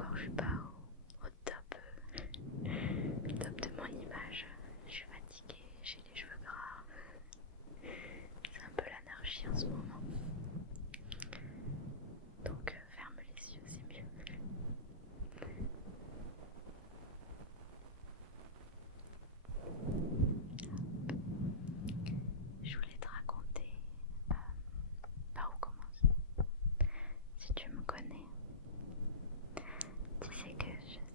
encore, je suis pas au top, top de mon image. Je suis fatiguée, j'ai les cheveux gras. C'est un peu l'anarchie en ce moment. Donc ferme les yeux, c'est mieux. Je voulais te raconter par où commencer. Si tu me connais, tu sais que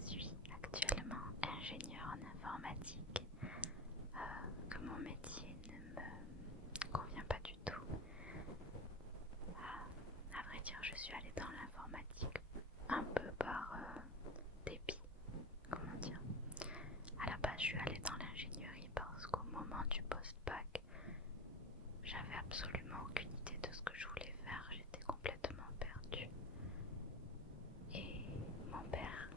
je suis actuellement ingénieure en informatique, que mon métier ne me convient pas du tout. À vrai dire, je suis allée dans l'informatique un peu par dépit, comment dire. À la base, je suis allée dans l'ingénierie parce qu'au moment du post-bac, j'avais absolument aucune idée de ce que je voulais faire, j'étais complètement perdue. Et mon père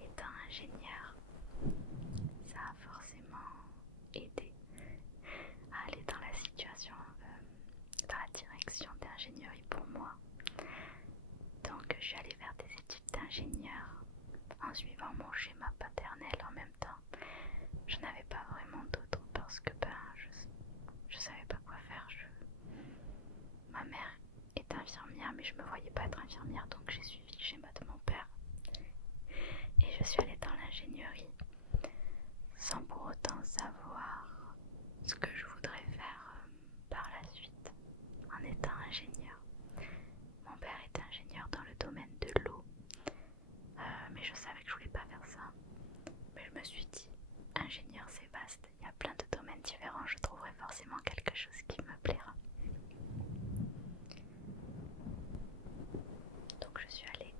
étant ingénieur, ça a forcément aidé à aller dans la situation, dans la direction d'ingénierie pour moi. Donc je suis allée vers des études d'ingénieur en suivant mon schéma paternel en même temps. Je n'avais pas vraiment d'autre parce que je savais pas quoi faire. Ma mère est infirmière mais je me voyais pas être infirmière, donc j'ai suivi le schéma de mon père. Et je suis allée dans l'ingénierie sans pour autant savoir ce que je voudrais faire par la suite en étant ingénieur. Mon père est ingénieur dans le domaine de l'eau, mais je savais que je voulais pas faire ça. Mais je me suis dit, ingénieur c'est vaste, il y a plein de domaines différents, je trouverai forcément quelque chose qui me plaira. Donc je suis allée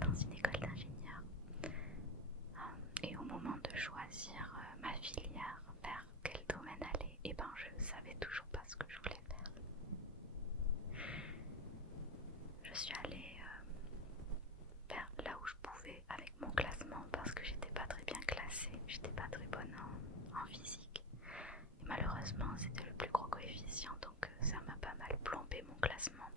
dans une école d'ingénieur et au moment de choisir ma filière, vers quel domaine aller, et ben je savais toujours pas ce que je voulais faire. Je suis allée vers là où je pouvais avec mon classement parce que j'étais pas très bien classée, j'étais pas très bonne en physique. Et malheureusement c'était le plus gros coefficient, donc ça m'a pas mal plombé mon classement.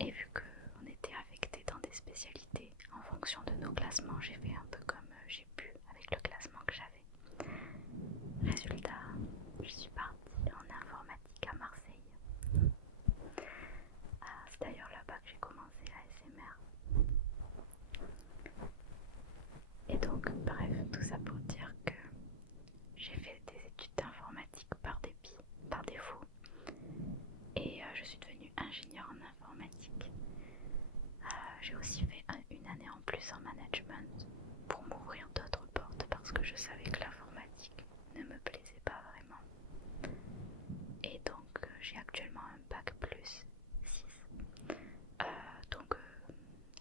Et vu qu'on était affecté dans des spécialités en fonction de nos classements, j'ai fait un peu comme j'ai pu avec le classement que j'avais. Résultat, je suis partie en informatique à Marseille. C'est d'ailleurs là-bas que j'ai commencé l'ASMR. Et donc, bref, tout ça pour dire que j'ai fait des études d'informatique par dépit, par défaut. Et je suis devenue ingénieure en informatique. J'ai aussi fait une année en plus en management pour m'ouvrir d'autres portes parce que je savais que l'informatique ne me plaisait pas vraiment. Et donc j'ai actuellement un bac plus 6, donc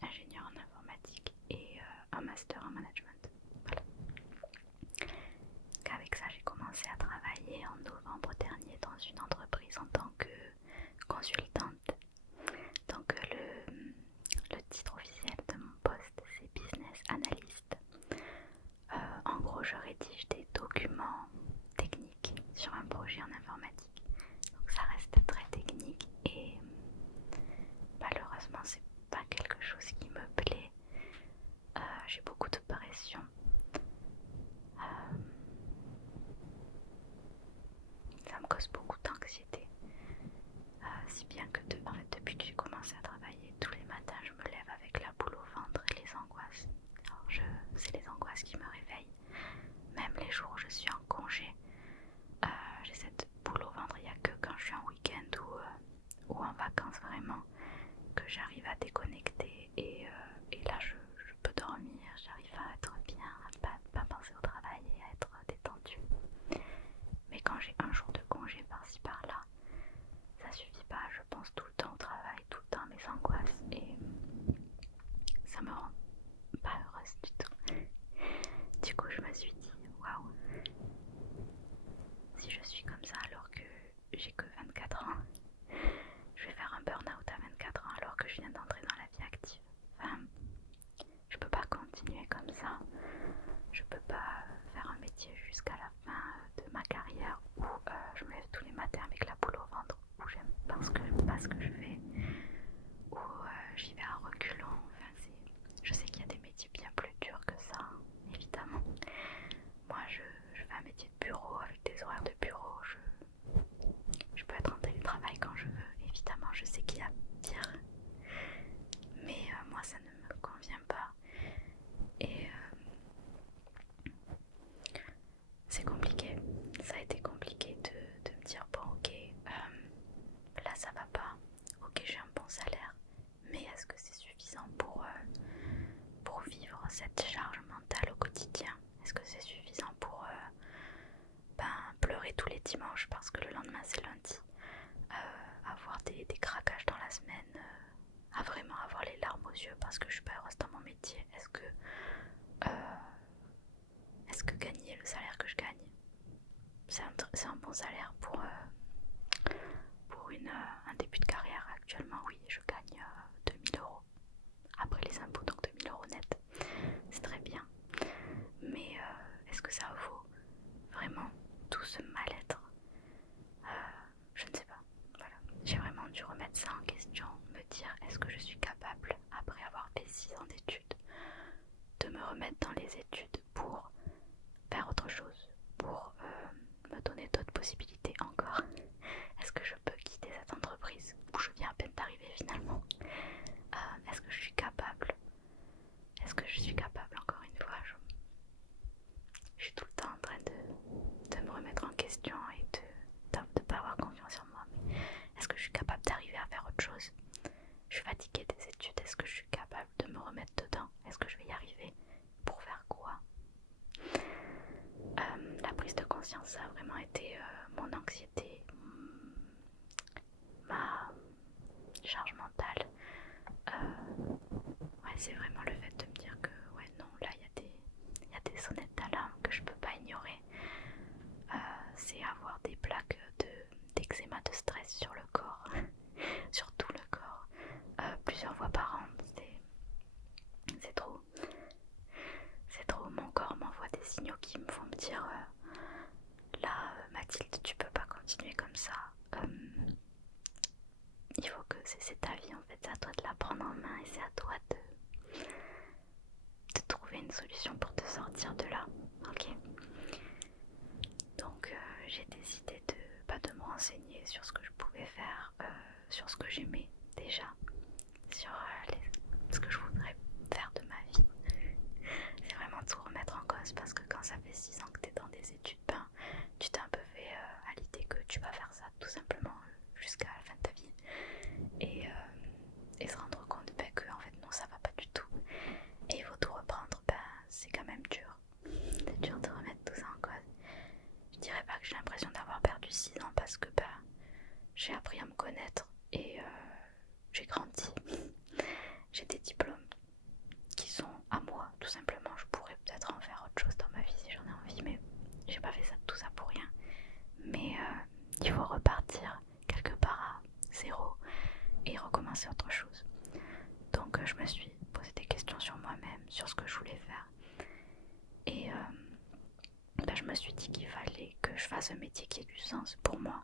ingénieur en informatique et un master en management. Voilà. Avec ça j'ai commencé à travailler en novembre dernier dans une entreprise en tant que consultante. Donc le titre officiel de mon poste c'est business analyst. En gros je rédige des documents techniques sur un projet en informatique. Donc ça reste très technique et malheureusement c'est pas quelque chose qui me plaît. J'ai beaucoup de pression. Ça me cause beaucoup d'anxiété. Si bien que depuis que j'ai commencé à travailler, tous les matins je me lève avec la boule au ventre et les angoisses. Alors c'est les angoisses qui me réveillent. Même les jours où je suis en congé, j'ai cette boule au ventre. Il n'y a que quand je suis en week-end ou en vacances vraiment que j'arrive à déconnecter et là je peux dormir, j'arrive à être bien, à pas penser au travail et à être détendue. Mais quand j'ai un jour de congé par-ci par-là, ça suffit pas, je pense tout le temps au travail, tout le temps à mes angoisses et ça me rend pas heureuse du tout. Du coup je me suis dit waouh, si je suis comme ça alors que j'ai que 24 ans, je vais faire un burn-out à 24 ans alors que je viens cette charge mentale au quotidien? Est-ce que c'est suffisant pour pleurer tous les dimanches parce que le lendemain c'est lundi, avoir des craquages dans la semaine, à vraiment avoir les larmes aux yeux parce que je suis pas heureuse dans mon métier? Est-ce que gagner le salaire que je gagne, c'est un bon salaire pour un début de carrière? Actuellement, oui, je gagne 2000 euros après les impôts, donc 2000 euros net, c'est très bien. Mais est-ce que ça vaut vraiment tout ce mal-être? Je ne sais pas. Voilà. J'ai vraiment dû remettre ça en question, me dire est-ce que je suis capable, après avoir fait 6 ans d'études, de me remettre dans les études pour faire autre chose, pour me donner d'autres possibilités encore. Est-ce que je peux quitter cette entreprise où je viens à peine d'arriver finalement? Est-ce que je suis capable? Encore une fois, je suis tout le temps en train de me remettre en question et de ne pas avoir confiance en moi. Mais est-ce que je suis capable d'arriver à faire autre chose? Je suis fatiguée des études, est-ce que je suis capable de me remettre dedans? Est-ce que je vais y arriver? Pour faire quoi? La prise de conscience, ça a vraiment été mon anxiété, ma charge mentale. Ouais, c'est vraiment le fait de me dire que ouais non, là il y a des sonnettes d'alarme que je peux pas ignorer. C'est avoir des plaques d'eczéma, de stress sur le corps, sur tout le corps, plusieurs fois par an. C'est trop. C'est trop, mon corps m'envoie des signaux qui me font me dire là Mathilde, tu peux pas continuer comme ça. Il faut que c'est ta vie en fait, c'est à toi de la prendre en main et c'est à toi de trouver une solution pour te sortir de là. Ok. Donc j'ai décidé de me renseigner sur ce que je pouvais faire, sur ce que j'aimais déjà, sur ce que je voudrais faire de ma vie. C'est vraiment tout remettre en cause parce que quand ça fait 6 ans que tu es dans des études, tu t'es un peu fait à l'idée que tu vas faire ça tout simplement jusqu'à la fin de ta vie et se rendre compte que en fait non, ça va pas du tout et il faut tout reprendre. C'est quand même dur. C'est dur de remettre tout ça en cause. Je dirais pas que j'ai l'impression d'avoir perdu 6 ans parce que j'ai appris à me connaître et j'ai grandi. J'ai des diplômes qui sont à moi, tout simplement. Je pourrais peut-être en faire autre chose dans ma vie si j'en ai envie, mais j'ai pas fait tout ça pour rien. Mais il faut repartir quelque part à zéro et recommencer autre chose. Donc je me suis posé des questions sur moi-même, sur ce que je voulais faire. Et je me suis dit qu'il fallait que je fasse un métier qui ait du sens pour moi.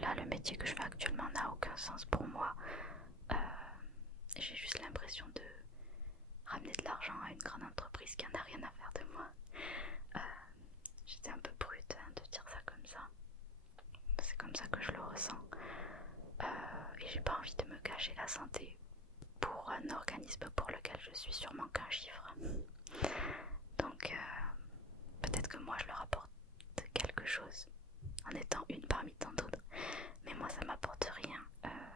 Là, le métier que je fais actuellement n'a aucun sens pour moi. J'ai juste l'impression de ramener de l'argent à une grande entreprise qui n'a rien à faire de moi. J'étais un peu brute de dire ça comme ça. C'est comme ça que je le ressens. Et j'ai pas envie de me gâcher la santé pour un organisme pour lequel je suis sûrement qu'un chiffre. Donc peut-être que moi je leur apporte quelque chose en étant une parmi tant d'autres. Mais moi ça m'apporte rien.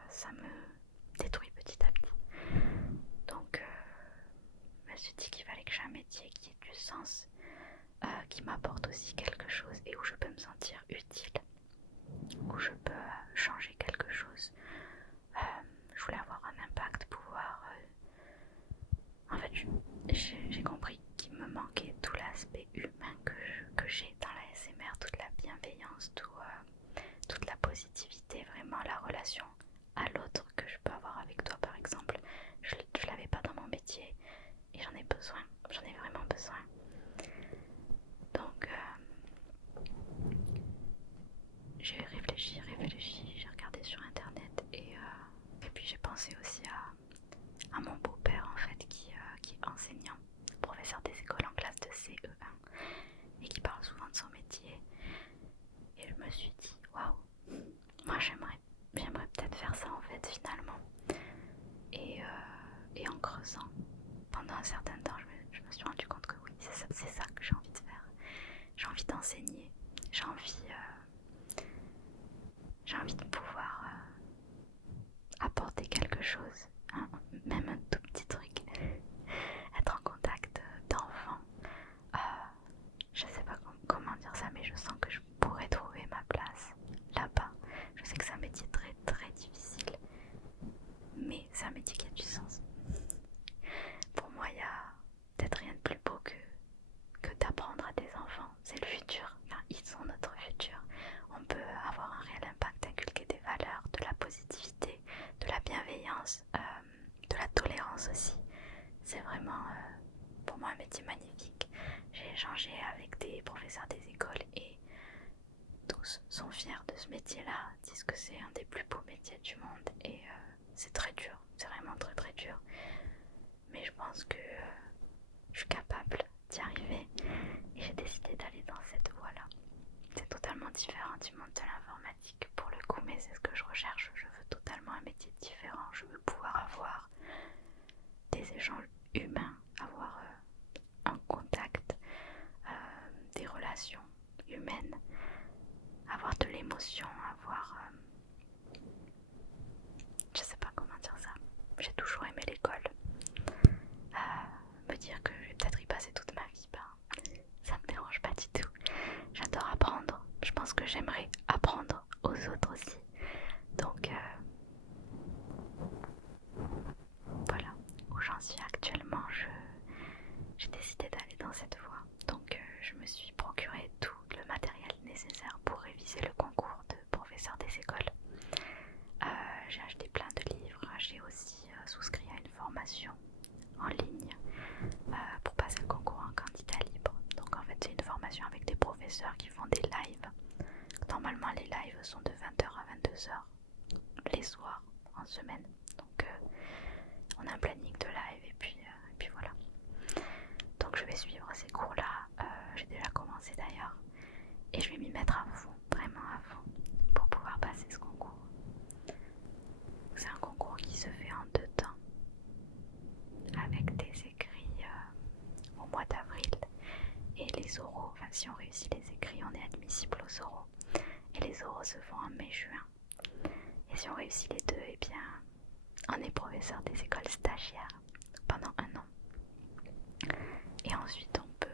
Ça me détruit petit à petit. Donc je me suis dit qu'il fallait que j'ai un métier qui ait du sens, qui m'apporte aussi quelque chose et où je peux me sentir utile, où je peux changer quelque chose. Je voulais avoir un impact, pouvoir... En fait, j'ai compris qu'il me manquait tout l'aspect humain que j'ai dans la SMR, toute la bienveillance, toute la positivité, vraiment la relation à l'autre que je peux avoir avec toi par exemple. Je l'avais pas dans mon métier et j'en ai besoin, j'en ai vraiment besoin. Donc j'ai réfléchi, j'ai regardé sur internet et puis j'ai pensé aussi à mon beau-père en fait qui est enseignant, professeur des écoles en classe de CE1 et qui parle souvent de son métier. Et je me suis dit waouh, moi j'aimerais peut-être faire ça en fait finalement. Et en creusant pendant un certain temps, je me suis rendu compte que oui, c'est ça que j'ai envie de faire. J'ai envie d'enseigner, j'ai envie de pouvoir apporter quelque chose, hein, même un tout petit truc, être en contact conférence aussi. C'est vraiment pour moi un métier magnifique. J'ai échangé avec des professeurs des écoles et tous sont fiers de ce métier-là, disent que c'est un des plus beaux métiers du monde et c'est très dur, c'est vraiment très très dur. Mais je pense que je suis capable d'y arriver et j'ai décidé d'aller dans cette voie-là. C'est totalement différent du monde de l'informatique pour le coup, mais c'est ce que je recherche. Je veux totalement un métier différent. Je veux pouvoir avoir des échanges humains, avoir un contact, des relations humaines, avoir de l'émotion, avoir... je sais pas comment dire ça. J'ai toujours aimé l'école. Me dire que je vais peut-être y passer toute ma vie, ça me dérange pas du tout. J'adore apprendre. Je pense que j'aimerais apprendre aux autres aussi. Donc voilà où j'en suis actuellement. J'ai décidé d'aller dans cette voie. Donc je me suis procuré tout le matériel nécessaire pour réviser le concours de professeur des écoles. J'ai acheté plein de livres. J'ai aussi souscrit à une formation en ligne pour passer le concours en candidat libre. Donc en fait c'est une formation avec des professeurs qui font des lives. Normalement les lives sont de 20h à 22h les soirs en semaine. Donc on a un planning de live et puis voilà. Donc je vais suivre ces cours là. J'ai déjà commencé d'ailleurs. Et je vais m'y mettre à fond, vraiment à fond, pour pouvoir passer ce concours. C'est un concours qui se fait en 2 temps, avec des écrits au mois d'avril et les oraux. Enfin, si on réussit les écrits, on est admissible aux oraux. Et les oraux se font en mai-juin. Et si on réussit les deux, eh bien, on est professeur des écoles stagiaires pendant 1 an. Et ensuite, on peut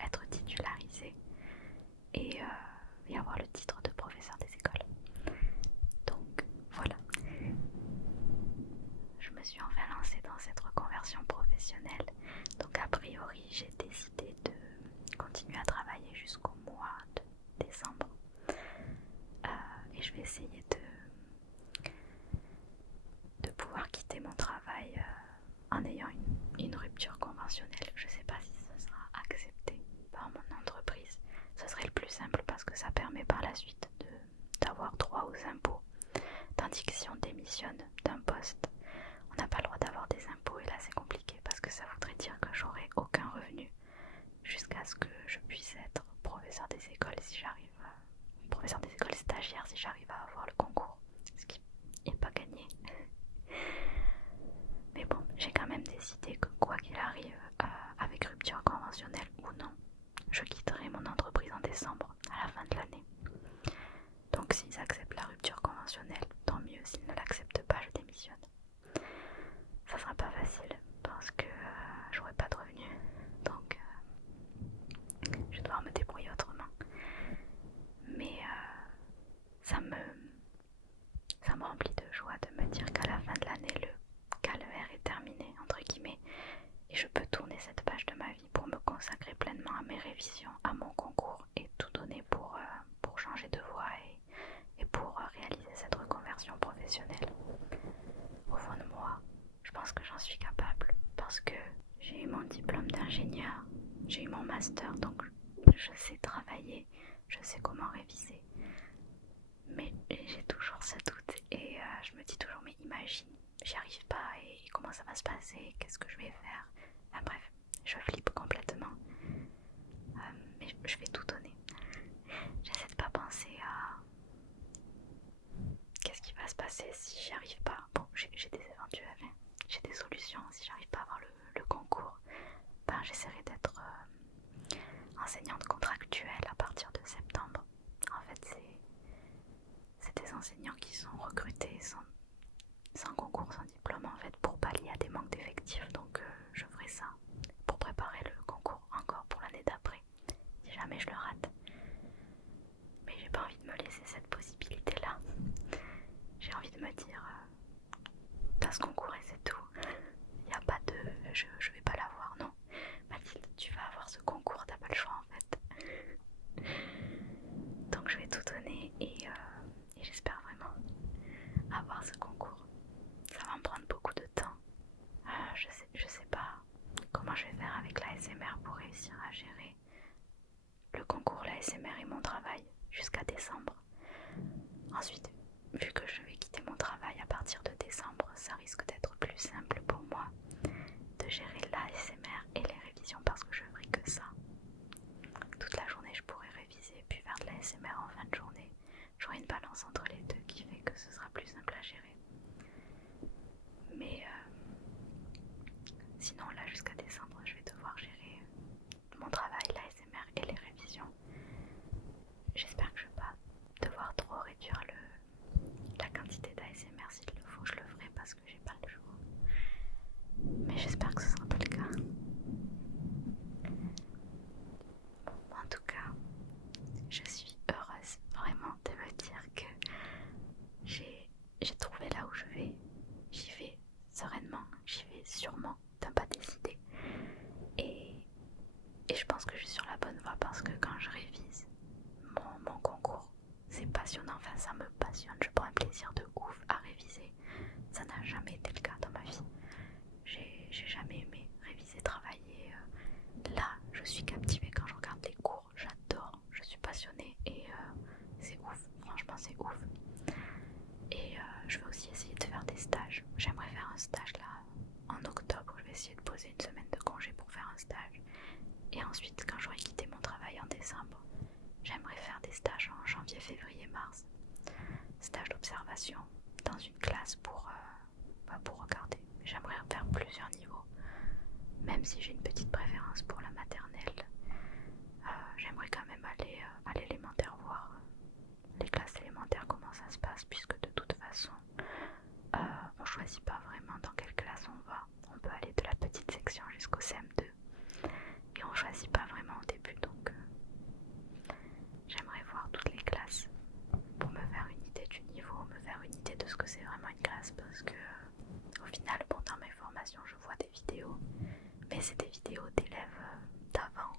être titularisé et avoir le titre de professeur des écoles. Donc voilà, je me suis enfin lancée dans cette reconversion professionnelle. Donc a priori j'ai décidé de continuer à travailler jusqu'au mois de décembre. Et je vais essayer de pouvoir quitter mon travail en ayant une rupture conventionnelle. Je ne sais pas si ce sera accepté par mon entreprise. Ce serait le plus simple parce que ça permet par la suite d'avoir droit aux impôts. Tandis que si on démissionne d'un poste, on n'a pas le droit d'avoir des impôts et là c'est compliqué parce que ça voudrait dire que j'aurai aucun revenu jusqu'à ce que je puisse être professeur des écoles si j'arrive, professeur des écoles stagiaires si j'arrive à avoir le concours, ce qui n'est pas gagné. Mais bon, j'ai quand même décidé que quoi qu'il arrive, avec rupture conventionnelle ou non, je quitterai mon entreprise en décembre, à la fin de l'année. Donc s'ils acceptent la rupture conventionnelle, tant mieux. S'ils ne l'acceptent pas, je démissionne. Ça sera pas facile parce que j'aurai pas de revenus. Donc je vais devoir me débrouiller autrement. Mais ça me remplit de joie de me dire qu'à la fin de l'année, le calvaire est terminé, entre guillemets, et je peux tourner cette page de ma vie pour me consacrer pleinement à mes révisions, à mon concours et tout donner pour changer de voie et pour réaliser cette reconversion professionnelle. Au fond de moi, je pense que j'en suis capable parce que j'ai eu mon diplôme d'ingénieur, j'ai eu mon master, donc je sais travailler, je sais comment réviser. Mais j'ai toujours ce doute et je me dis toujours mais imagine, j'y arrive pas et comment ça va se passer, qu'est-ce que je vais faire. Enfin bref, je flippe complètement. Mais je vais tout donner. J'essaie de pas penser à qu'est-ce qui va se passer si j'y arrive pas. Bon, j'ai des éventuels, j'ai des solutions. Si j'arrive pas à avoir le concours, ben j'essaierai d'être enseignante contractuelle à partir de septembre. En fait, c'est des enseignants qui sont recrutés sans concours, sans diplôme en fait pour pallier à des manques d'effectifs. Donc je ferai ça pour préparer le concours encore pour l'année d'après si jamais je le rate. Mais j'ai pas envie de me laisser cette possibilité là. J'ai envie de me dire t'as ce concours et c'est tout. Il n'y a pas de je vais pas l'avoir, non. Mathilde, tu vas avoir ce concours, t'as pas le choix en fait. Donc je vais tout donner et j'espère vraiment avoir ce concours. Ça va me prendre beaucoup de temps. Je réussir à gérer le concours, la SMR et mon travail jusqu'à décembre. Ensuite, vu que je vais quitter mon travail à partir de décembre, ça risque d'être plus simple pour moi de gérer l'ASMR et les révisions parce que je ferai que ça. Toute la journée je pourrais réviser puis faire de l'ASMR en fin de journée. J'aurai une balance entre les deux qui fait que ce sera plus simple à gérer. Mais sinon là jusqu'à décembre je vais devoir gérer mon travail, l'ASMR et les révisions. J'espère que je ne vais pas devoir trop réduire la quantité d'ASMR. S'il le faut, je le ferai parce que j'ai pas le choix. Mais j'espère que ce sera pas le cas. En tout cas, je suis heureuse vraiment de me dire que j'ai trouvé là où je vais. J'y vais sereinement, j'y vais sûrement d'un pas décidé. Et je pense que je suis sur la bonne voie parce que quand je révise mon concours, c'est passionnant, enfin ça me passionne, je prends un plaisir de ouf à réviser. Ça n'a jamais été le cas dans ma vie. J'ai jamais aimé réviser, travailler. Là, je suis captivée quand je regarde les cours, j'adore, je suis passionnée et c'est ouf, franchement c'est ouf. Et je vais aussi essayer de faire des stages. J'aimerais faire un stage là en octobre, je vais essayer de poser une semaine de congé pour faire un stage. Et ensuite, quand j'aurai quitté mon travail en décembre, j'aimerais faire des stages en janvier, février, mars. Stage d'observation dans une classe pour regarder. J'aimerais faire plusieurs niveaux. Même si j'ai une petite préférence pour la maternelle, j'aimerais quand même aller à l'élémentaire voir les classes élémentaires comment ça se passe, puisque de toute façon on choisit pas vraiment dans quelle classe on va. On peut aller de la petite section jusqu'au CM2 et on choisit pas vraiment au début, donc j'aimerais voir toutes les classes pour me faire une idée du niveau, me faire une idée de ce que c'est vraiment une classe, parce que au final, bon, dans mes formations je vois des vidéos, mais c'est des vidéos d'élèves d'avant.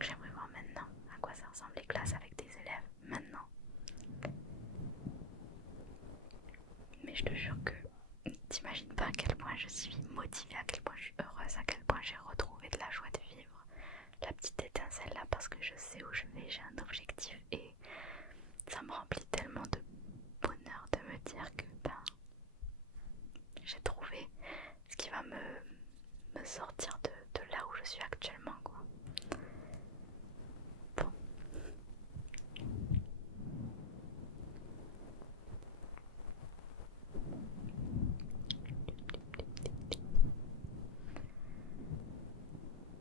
J'aimerais voir maintenant à quoi ça ressemble les classes avec des élèves maintenant. Mais je te jure que t'imagines pas à quel point je suis motivée, à quel point je suis heureuse, à quel point j'ai retrouvé de la joie de vivre, la petite étincelle là, parce que je sais où je vais, j'ai un objectif et ça me remplit tellement de bonheur de me dire que j'ai trouvé ce qui va me sortir de là où je suis actuellement, quoi. Bon.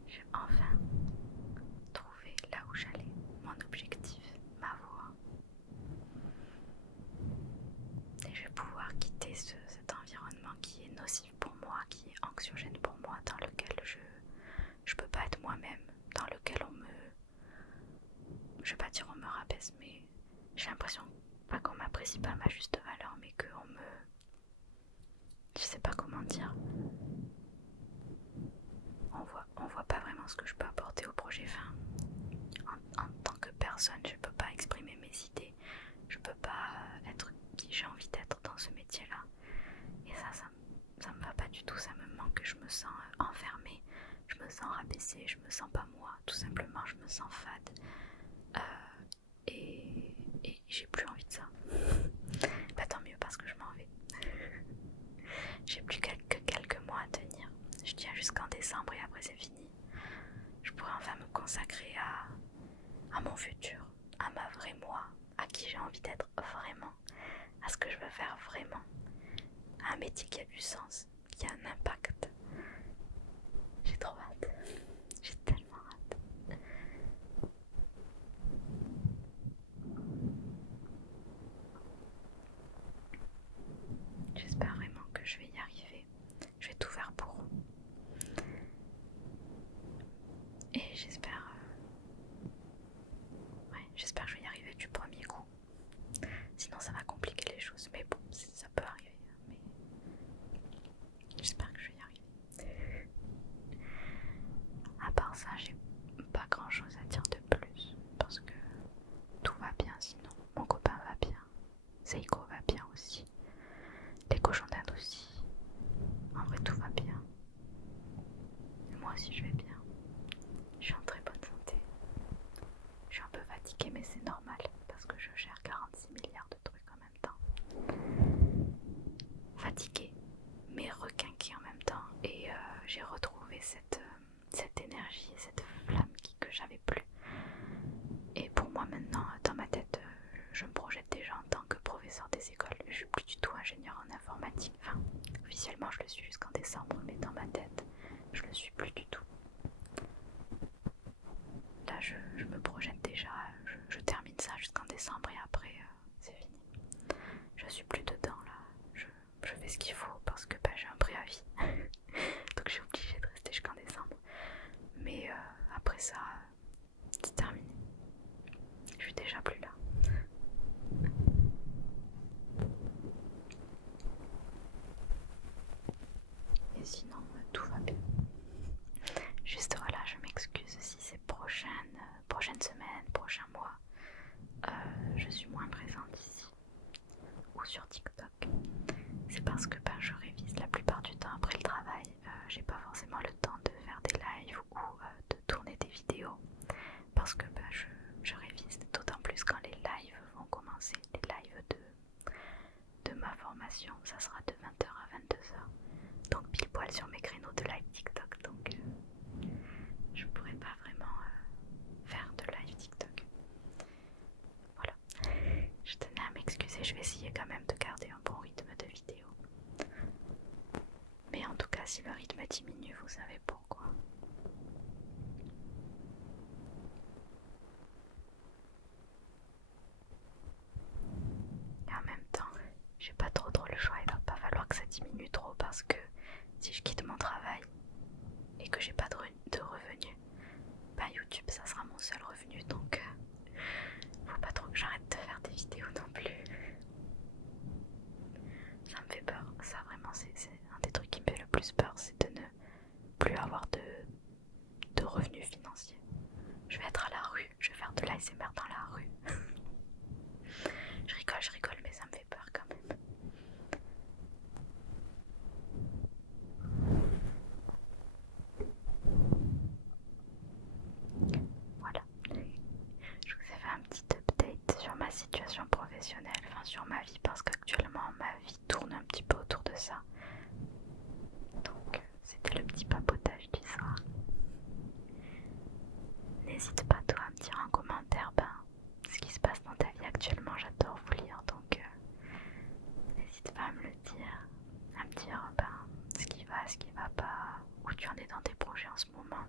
J'ai enfin trouvé là où j'allais, mon objectif, ma voie. Et je vais pouvoir quitter cet environnement qui est nocif pour moi, qui est anxiogène pour moi, dans lequel je peux pas être moi-même, dans lequel je vais pas dire on me rabaisse, mais j'ai l'impression pas qu'on m'apprécie pas à ma juste valeur, mais qu'on je sais pas comment dire, on voit pas vraiment ce que je peux apporter au projet. Enfin, en tant que personne, je peux pas exprimer mes idées, je peux pas être qui j'ai envie d'être dans ce métier-là. Et ça me va pas du tout, ça me manque, je me sens enfermée, je me sens rabaissée, je me sens pas moi, tout simplement, je me sens fade. Et j'ai plus envie de ça. Bah tant mieux parce que je m'en vais. J'ai plus que quelques mois à tenir. Je tiens jusqu'en décembre et après c'est fini. Je pourrais enfin me consacrer à mon futur, à ma vraie moi, à qui j'ai envie d'être vraiment, à ce que je veux faire vraiment, à un métier qui a du sens, qui a un impact. J'ai trop hâte. J'ai tellement hâte. J'espère vraiment que je vais y arriver. Je vais tout faire pour. Et j'espère que je vais y arriver du premier coup. Sinon ça va compliquer les choses. Mais bon, ça peut arriver. Mais j'espère que je vais y arriver. À part ça, j'ai pas grand chose à dire de plus. Parce que tout va bien sinon. Mon copain va bien. Seiko va bien aussi. Les cochons d'Inde aussi. En vrai tout va bien. Et moi aussi je vais bien. Je suis en j'ai retrouvé cette énergie et cette flamme que j'avais plus. Et pour moi maintenant, dans ma tête, je me projette déjà en tant que professeur des écoles. Je suis plus du tout ingénieur en informatique. Enfin, officiellement je le suis jusqu'en décembre, mais dans ma tête, je le suis plus du tout. Là, je me projette déjà, je termine ça jusqu'en décembre et après, c'est fini. Je suis plus dedans là, je fais ce qu'il faut parce que j'ai un préavis. Donc je suis obligée de rester jusqu'en décembre. Mais après ça, c'est terminé. Je suis déjà plus là. Et sinon, tout va bien. Juste voilà, je m'excuse si ces prochaines semaines, prochains mois, je suis moins présente ici ou sur TikTok. C'est parce que je révise la plupart du temps après le travail. J'ai pas forcément le temps de faire des lives ou de tourner des vidéos parce que je révise, d'autant plus quand les lives vont commencer. Les lives de ma formation, ça sera de 20h à 22h. Donc pile poil sur mes créneaux de live TikTok. Donc je pourrais pas vraiment faire de live TikTok. Voilà. Je tenais à m'excuser, je vais essayer quand même de garder un bon rythme de vidéo. Mais en tout cas, si le rythme diminue, vous savez pourquoi. Et en même temps, j'ai pas trop le choix, il va pas falloir que ça diminue trop parce que si je quitte mon travail et que j'ai pas de revenus, YouTube ça sera mon seul revenu, donc faut pas trop que j'arrête de faire des vidéos non plus. Ça me fait peur, ça vraiment c'est un des trucs qui me fait le plus peur, c'est de ne plus avoir de revenus financiers. Je vais être à la rue, je vais faire de l'ASMR dans la rue. Je rigole, mais ça me fait peur quand même. Voilà, je vous ai fait un petit update sur ma situation professionnelle, enfin sur ma vie, parce qu'actuellement ma vie tourne un petit peu autour de ça. Donc c'était le petit papotage du soir. N'hésite pas toi à me dire en commentaire ce qui se passe dans ta vie actuellement, j'adore vous lire, donc n'hésite pas à me le dire, à me dire ce qui va pas, où tu en es dans tes projets en ce moment.